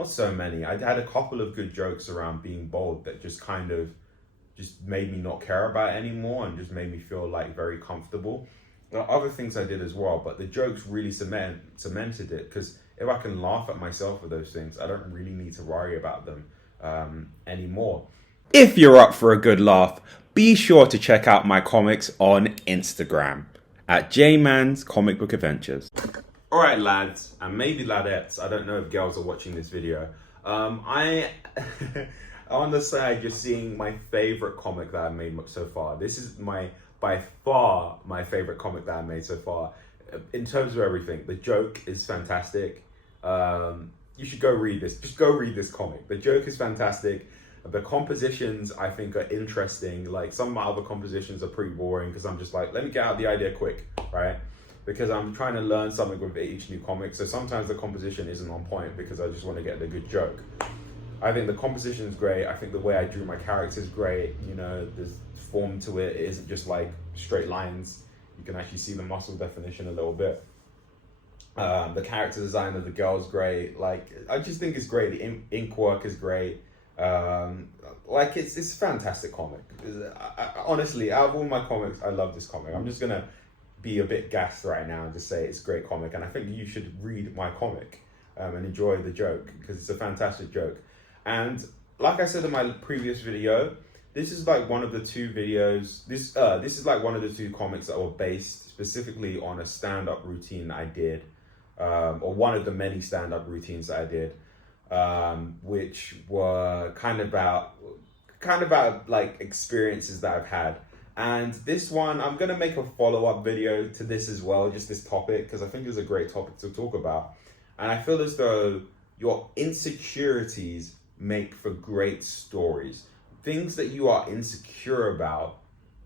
not so many. I had a couple of good jokes around being bold that just kind of just made me not care about it anymore and just made me feel like very comfortable. There are other things I did as well, but the jokes really cemented it, because if I can laugh at myself for those things, I don't really need to worry about them anymore. If you're up for a good laugh, be sure to check out my comics on Instagram at JMan's Comic Book Adventures. All right, lads, and maybe ladettes, I don't know if girls are watching this video. I on the side, you're seeing my favorite comic that I've made so far. This is by far my favorite comic that I've made so far. In terms of everything, the joke is fantastic. You should go read this. Just go read this comic. The joke is fantastic. The compositions, I think, are interesting. Like, some of my other compositions are pretty boring because I'm just like, let me get out the idea quick, right? Because I'm trying to learn something with each new comic. So sometimes the composition isn't on point because I just want to get the good joke. I think the composition is great. I think the way I drew my character is great. You know, there's form to it. It isn't just like straight lines. You can actually see the muscle definition a little bit. The character design of the girl is great. Like, I just think it's great. The ink work is great. Like, it's a fantastic comic. Honestly, out of all my comics, I love this comic. I'm just gonna be a bit gassed right now and just say it's a great comic, and I think you should read my comic and enjoy the joke, because it's a fantastic joke. And like I said in my previous video, this is like one of the two videos. This is like one of the two comics that were based specifically on a stand-up routine that I did, or one of the many stand-up routines that I did. Which were kind of about like experiences that I've had. And this one, I'm gonna make a follow-up video to this as well, just this topic, because I think it's a great topic to talk about. And I feel as though your insecurities make for great stories. Things that you are insecure about,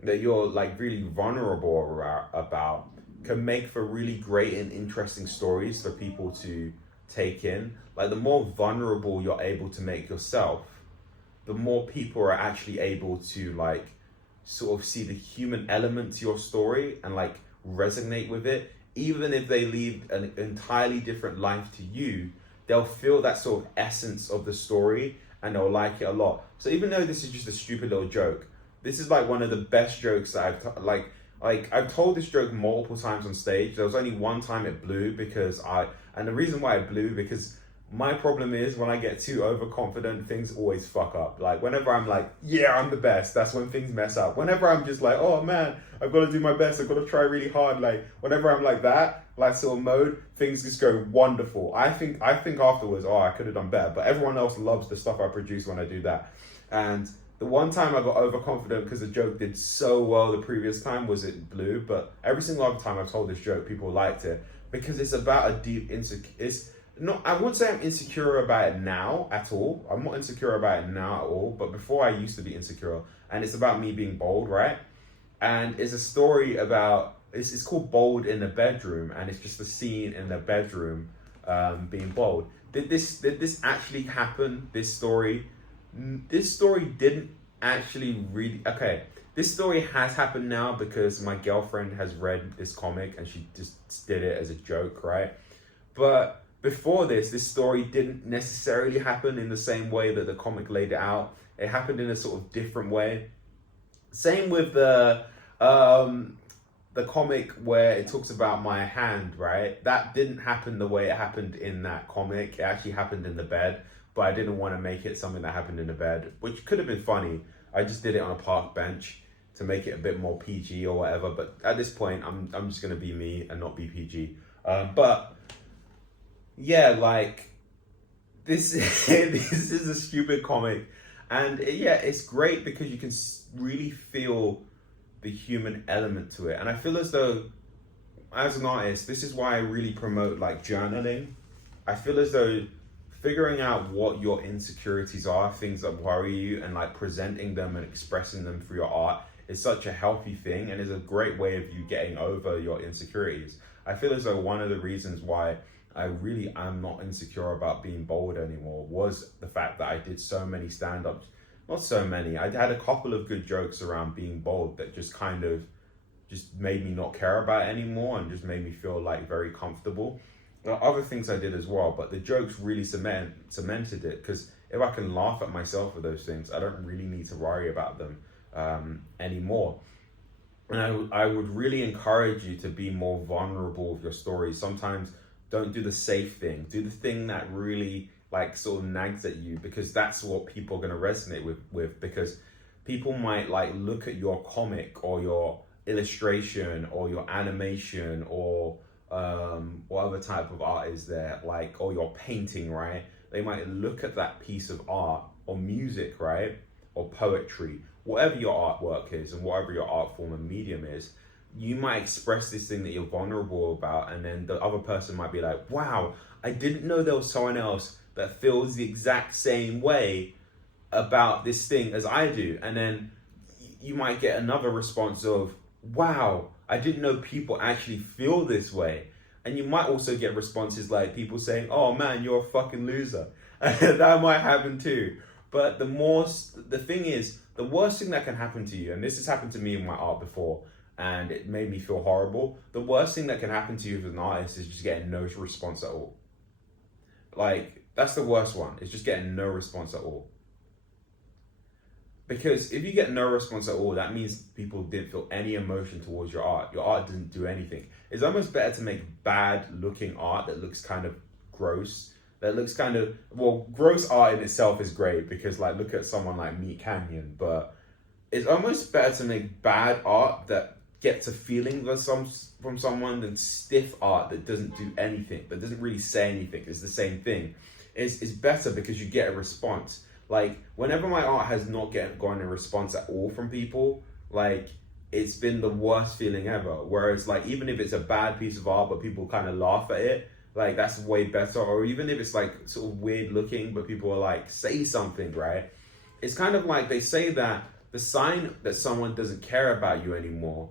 that you're like really vulnerable about, can make for really great and interesting stories for people to take in. Like, the more vulnerable you're able to make yourself, the more people are actually able to like sort of see the human element to your story and like resonate with it. Even if they lead an entirely different life to you, they'll feel that sort of essence of the story and they'll like it a lot. So even though this is just a stupid little joke, this is like one of the best jokes that I've told this joke multiple times on stage. There was only one time it blew and the reason why it blew, because my problem is when I get too overconfident, things always fuck up. Like, whenever I'm like, yeah, I'm the best, that's when things mess up. Whenever I'm just like, oh man, I've got to do my best, I've got to try really hard. Like, whenever I'm like that, like sort of mode, things just go wonderful. I think afterwards, oh, I could have done better. But everyone else loves the stuff I produce when I do that. And the one time I got overconfident because the joke did so well the previous time was it blew. But every single other time I've told this joke, people liked it, because it's about a deep I wouldn't say I'm insecure about it now at all. I'm not insecure about it now at all. But before, I used to be insecure. And it's about me being bold, right? And it's a story about, it's called Bold in the Bedroom. And it's just a scene in the bedroom being bold. Did this actually happen, this story? This story didn't actually really... Okay, this story has happened now because my girlfriend has read this comic and she just did it as a joke, right? But before this story didn't necessarily happen in the same way that the comic laid it out. It happened in a sort of different way. Same with the comic where it talks about my hand, right? That didn't happen the way it happened in that comic. It actually happened in the bed, but I didn't want to make it something that happened in the bed, which could have been funny. I just did it on a park bench to make it a bit more PG or whatever. But at this point, I'm just gonna be me and not be PG. But yeah, like, this is a stupid comic, and it's great because you can really feel the human element to it. And I feel as though, as an artist, this is why I really promote like journaling. I feel as though figuring out what your insecurities are, things that worry you, and like presenting them and expressing them through your art is such a healthy thing, and is a great way of you getting over your insecurities. I feel as though one of the reasons why I really am not insecure about being bold anymore was the fact that I did so many stand-ups. Not so many. I had a couple of good jokes around being bold that just kind of just made me not care about it anymore and just made me feel like very comfortable. other things I did as well, but the jokes really cemented it, because if I can laugh at myself for those things, I don't really need to worry about them anymore. And I would really encourage you to be more vulnerable with your stories. Sometimes don't do the safe thing. Do the thing that really like sort of nags at you, because that's what people are going to resonate with, because people might like look at your comic or your illustration or your animation or what other type of art is there, like, or your painting, right? They might look at that piece of art or music, right? Or poetry, whatever your artwork is and whatever your art form and medium is. You might express this thing that you're vulnerable about, and then the other person might be like, wow, I didn't know there was someone else that feels the exact same way about this thing as I do. And then you might get another response of, wow, I didn't know people actually feel this way. And you might also get responses like people saying, oh man, you're a fucking loser. That might happen too. But the thing is, the worst thing that can happen to you, and this has happened to me in my art before, and it made me feel horrible. The worst thing that can happen to you as an artist is just getting no response at all. Like, that's the worst one. It's just getting no response at all. Because if you get no response at all, that means people didn't feel any emotion towards your art. Your art didn't do anything. It's almost better to make bad looking art that looks kind of gross. That looks kind of, well, gross art in itself is great, because like, look at someone like Meat Canyon, but it's almost better to make bad art that gets a feeling from someone than stiff art that doesn't do anything, that doesn't really say anything. It's the same thing. It's better because you get a response. Like, whenever my art has not gotten a response at all from people, like, it's been the worst feeling ever. Whereas, like, even if it's a bad piece of art but people kind of laugh at it, like, that's way better. Or even if it's like sort of weird looking but people are like, say something, right? It's kind of like they say that the sign that someone doesn't care about you anymore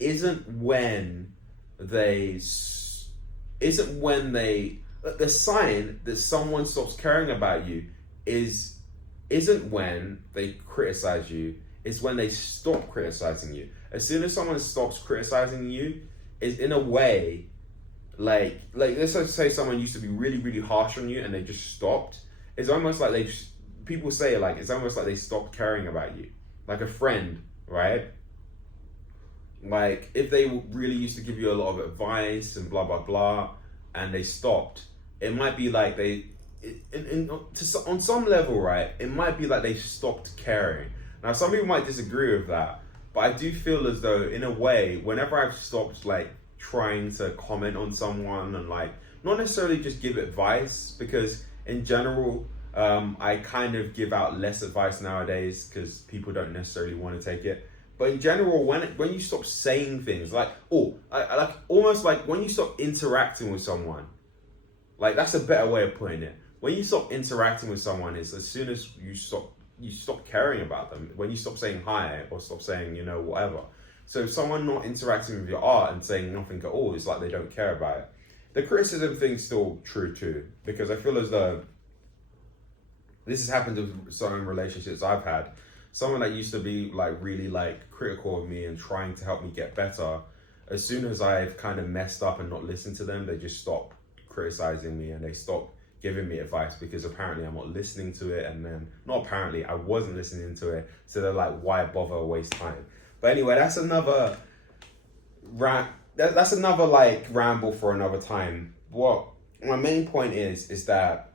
isn't when the sign that someone stops caring about you isn't when they criticize you, it's when they stop criticizing you. As soon as someone stops criticizing you, is in a way, like let's say someone used to be really, really harsh on you and they just stopped. It's almost like people say, like, it's almost like they stopped caring about you. Like a friend, right? Like, if they really used to give you a lot of advice and blah, blah, blah, and they stopped, it might be like on some level, right, it might be like they stopped caring. Now, some people might disagree with that, but I do feel as though, in a way, whenever I've stopped, like, trying to comment on someone and, like, not necessarily just give advice, because in general, I kind of give out less advice nowadays because people don't necessarily want to take it. But in general, when you stop saying things, like, like almost like when you stop interacting with someone, like, that's a better way of putting it. When you stop interacting with someone, is as soon as you stop caring about them. When you stop saying hi or stop saying, whatever. So someone not interacting with your art and saying nothing at all, it's like they don't care about it. The criticism thing's still true too, because I feel as though this has happened with some relationships I've had. Someone that used to be like really like critical of me and trying to help me get better, as soon as I've kind of messed up and not listened to them, they just stop criticizing me and they stop giving me advice, because apparently I'm not listening to it, and then not apparently, I wasn't listening to it, so they're like, why bother, waste time? But anyway, that's another that's another like ramble for another time. What my main point is that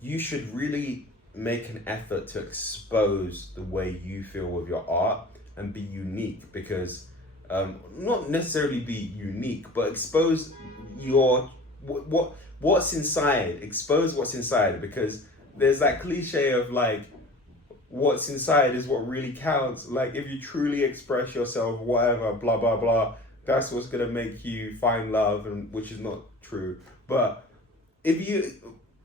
you should really make an effort to expose the way you feel with your art and be unique, because not necessarily be unique, but expose your what's inside. Expose what's inside, because there's that cliche of like, what's inside is what really counts. Like, if you truly express yourself, whatever, blah blah blah, that's what's gonna make you find love, and which is not true. But if you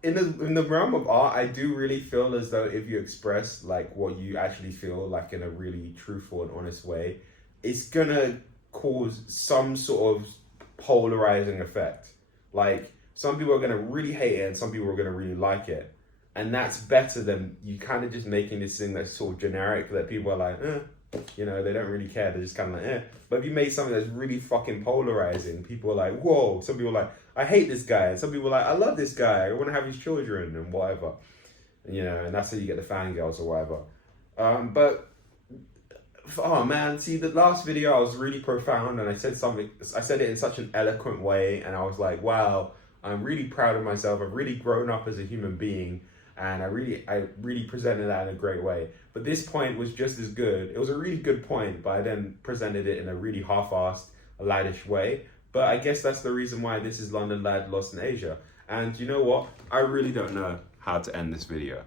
in the realm of art, I do really feel as though if you express like what you actually feel, like in a really truthful and honest way, it's gonna cause some sort of polarizing effect. Like, some people are gonna really hate it and some people are gonna really like it. And that's better than you kind of just making this thing that's sort of generic that people are like, You know, they don't really care. They're just kind of like, eh. But if you make something that's really fucking polarizing, people are like, whoa. Some people are like, I hate this guy. And some people are like, I love this guy. I want to have his children and whatever. You know, and that's how you get the fangirls or whatever. But oh man, see, the last video I was really profound, and I said it in such an eloquent way, and I was like, wow, I'm really proud of myself. I've really grown up as a human being, and I really presented that in a great way. But this point was just as good. It was a really good point, but I then presented it in a really half-assed, laddish way. But I guess that's the reason why this is London Lad Lost in Asia. And you know what? I really don't know how to end this video.